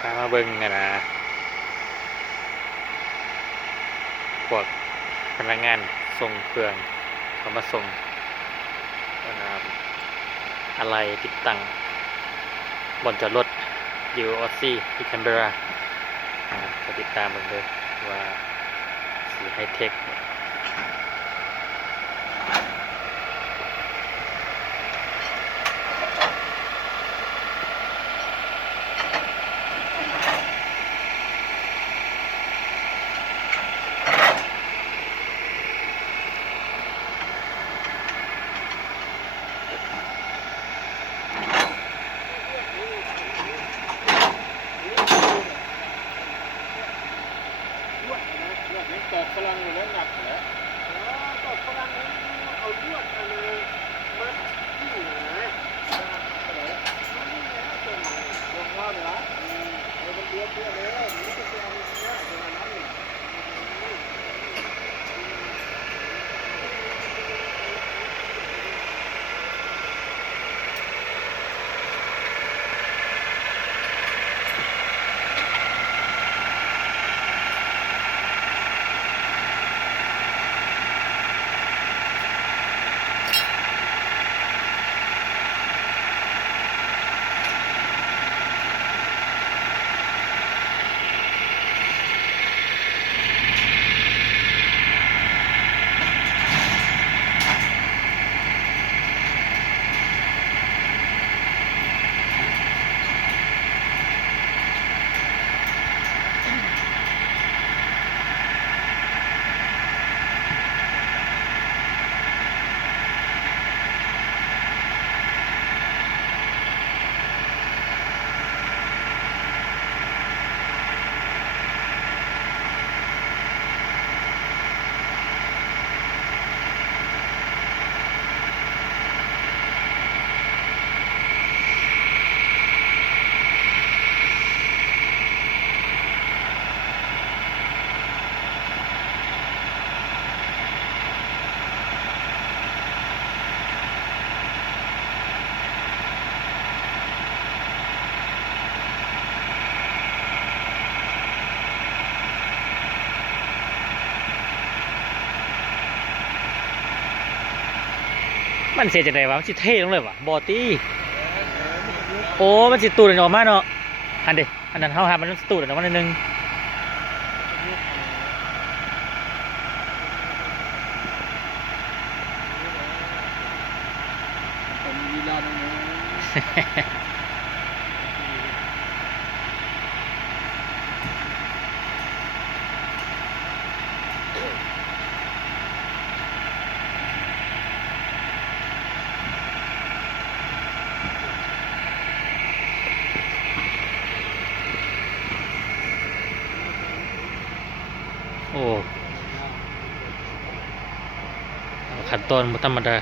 พามาเบิ่งกันนะพวกพนักงานส่งเครื่องเขามาส่งนะครับอะไรติดตั้งบนจอดรถอยู่ออสซี่ที่แคนเบราก็ติดตามมันเลยว่าสีไฮเทคตอกฝรั่งอยู่แล้วหนักแล้วตอกฝรั่งนั้นเอาลวดมามัดที่นะมันนี่นะตัวไหนตัวข้าวเหรอเอาเป็นเดือนเพื่อเลยนี่เป็นตัวนี้นะตัวนั้นนี่มันเสียจากไหนวะมันสิเท่ลงเลยวะบอตี้โอ้มันสิตูดออกมาเนาะอันเดอันนั้นเฮาหามันตูดออกมาหน่อยนึง เป็นวีลาตรงนี้โอ้ขั้นตอนบ่ธรรมดา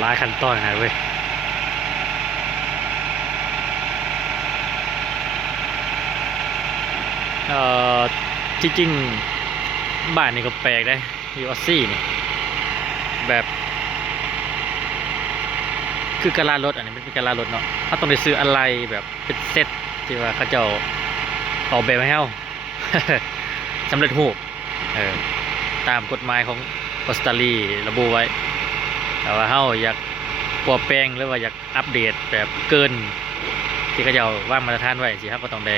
หลายขั้นตอนนะเว้ยเอ่อจริงๆบ้านนี่ก็แปลกได้อยู่ออสซี่นี่แบบคือกะลารถอันนี้มันเป็นกะลารถเนาะเขาต้องไปซื้ออะไรแบบเป็นเซ็ตที่ว่าเขาเจ้าออกแบบให้เฮา สำเร็จรูปเออตามกฎหมายของออสเตรเลียระบุไว้แต่ว่าเฮาอยากปรับแปลงหรือว่าอยากอัปเดตแบบเกินที่เขาเจ้าวางมาตรฐานไว้สิครับก็ต้องได้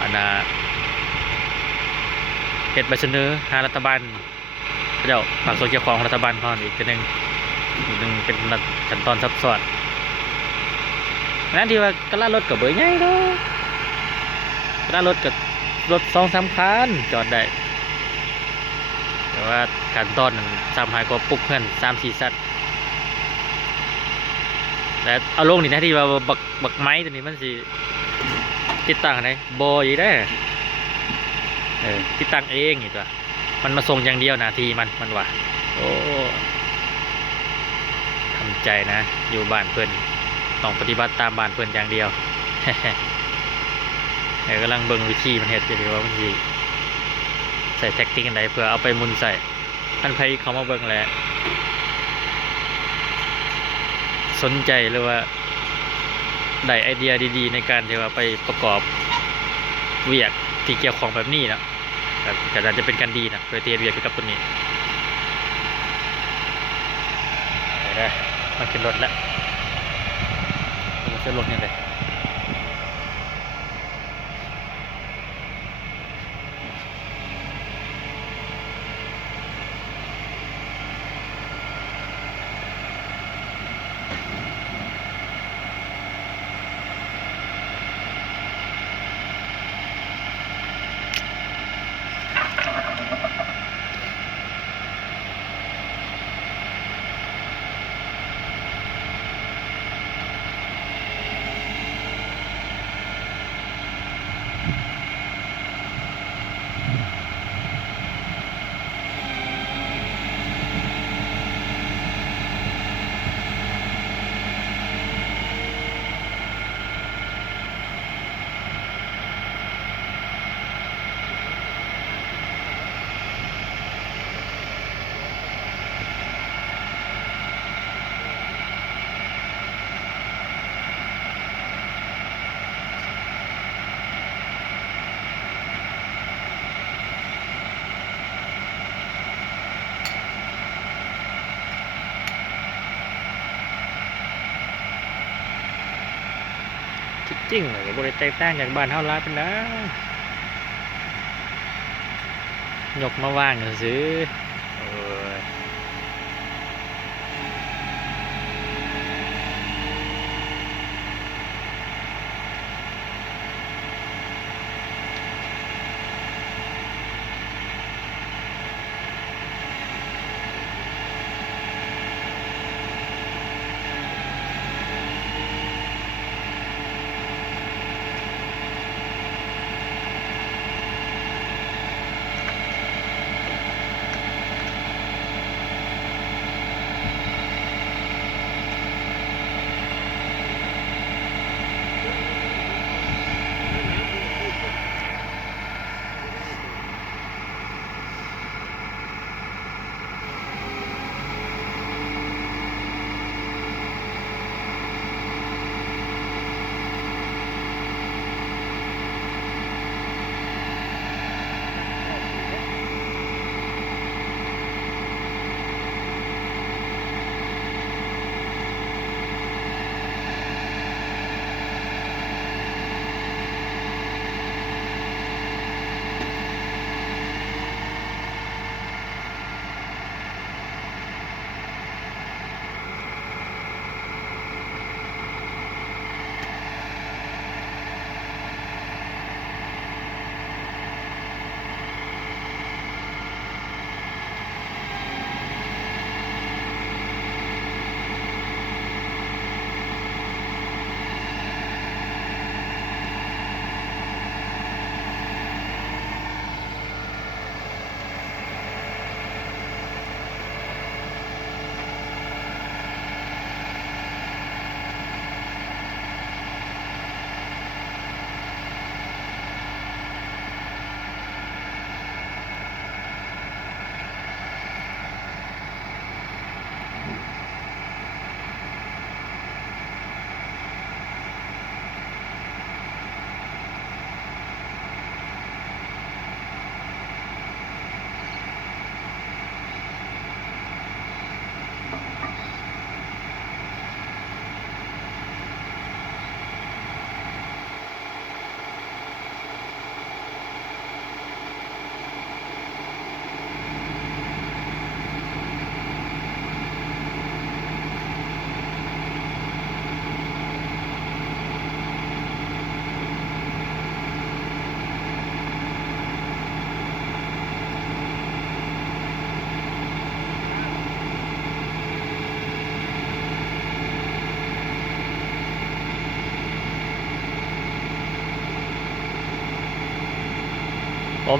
อันน่ะเฮ็ดใบเสนอหารัฐบาลเขาเจ้าภาคส่วนเกี่ยวข้องของรัฐบาลเขาอีกทีหนึงเป็นขั้นตอนซับซ้อนนั้นที่ว่ากะลารถก็บ่ใหญ่เนาะกะลารถก็รถ2-3คันจอดได้แต่ว่าขั้นตอนนั้นซ้ำหายกว่าปลุกเพื่อน3-4สัตว์แต่เอาลงนี่นะที่ว่าบักไม้ตัวนี้มันสิติดตั้งไหนบ่อีกได้ติดตั้งเองนี่ตัวมันมาส่งอย่างเดียวนาทีมันว่ะโอ้ทำใจนะอยู่บ้านเพื่อนต้องปฏิบัติตามบ้านเพื่อนอย่างเดียว กำลังเบิ่งวิธีมันเฮ็ดอยู่ว่ามันสิใส่แท็กติกอันใดเพื่อเอาไปหมุนใส่ท่านใครเขามาเบิ่งแหละสนใจหรือว่าได้ไอเดียดีๆในการที่ว่าไปประกอบเวียกที่เกี่ยวของแบบนี้นะแบบแต่อาจจะเป็นการดีนะโดยเทียบเวียกกับตัวนี้ได้มันขึ้นรถแล้วมันขึ้นรถนี่เลยจริงเลยบริแตกต่างจากบ้านเฮาหลายเป็นนะยกมาว่างซื้อโอ้ย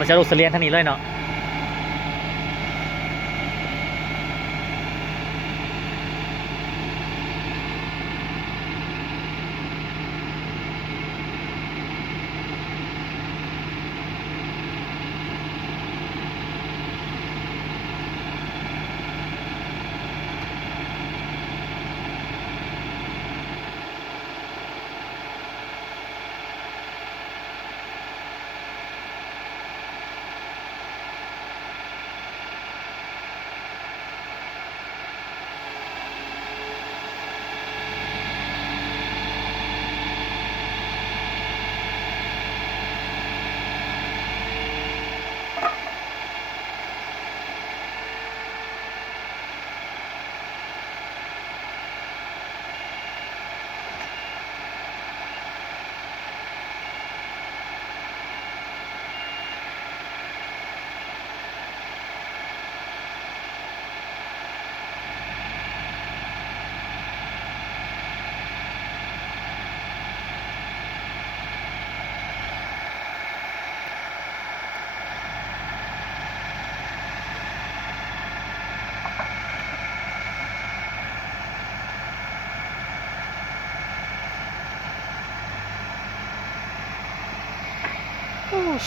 มันจะลูกเสลียงทางนี้เลยเนาะ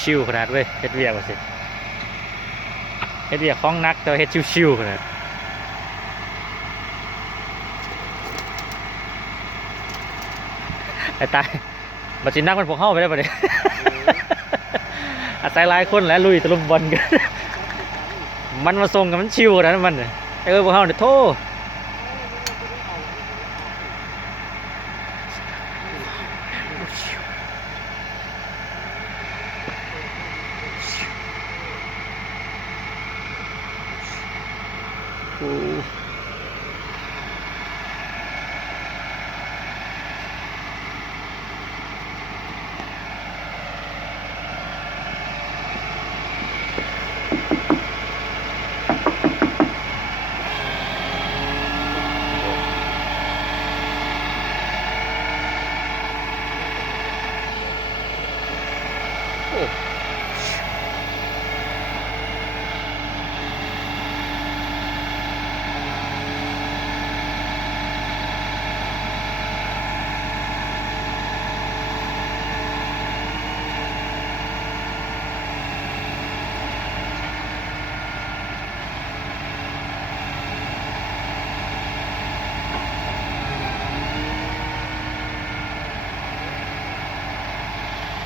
ชิวขนาดเว้ยเฮ็ดเวียกว่าสิเฮ็ดเวียกของนักแต่ว่าเฮ็ดชิวๆขนาดไอ้ตายบัดสินักมันพวกเฮาไปได้บ่เนี่ย อาศัยหลายคนแล้วลุยตะลุมบอลกัน มันมาส่งกันมันชิวขนาดนั้นมันน่ะพวกเฮาเนี่ยโธ่โอ้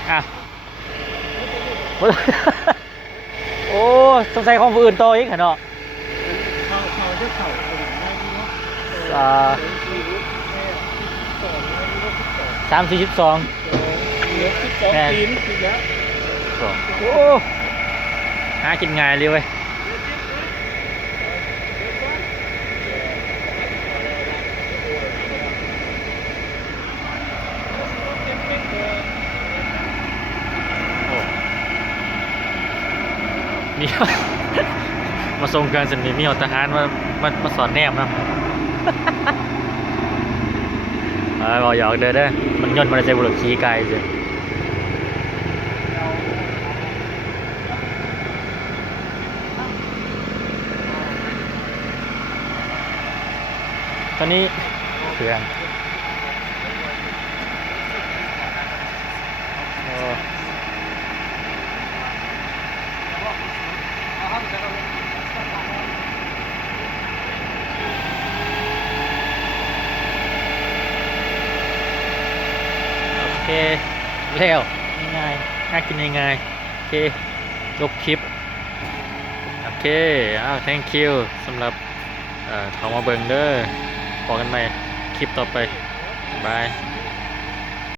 อ่ะ โอ้สงสัยของผู้อื่นต่ออีกเหรอเนาะ เขาจะเข่าคนได้นี่เนาะ อ่า 3 4 12 12ปีนปีแล้ว โอ้หากินง่ายเลยเว้ยมี มาส่งเครื่องสนิมมีเอาทหารมาสอนแนมนะ บอกหยอกเด้อมันย่นมาในใจบุรุษขี้ไกลเลยตอนนี้เครื่องโอ้โอเคแล้วง่ายๆน่ากินง่ายๆโอเคจบคลิปโอเคthank you สำหรับเข้ามาเบิ่งเด้อพอกันใหม่คลิปต่อไปบาย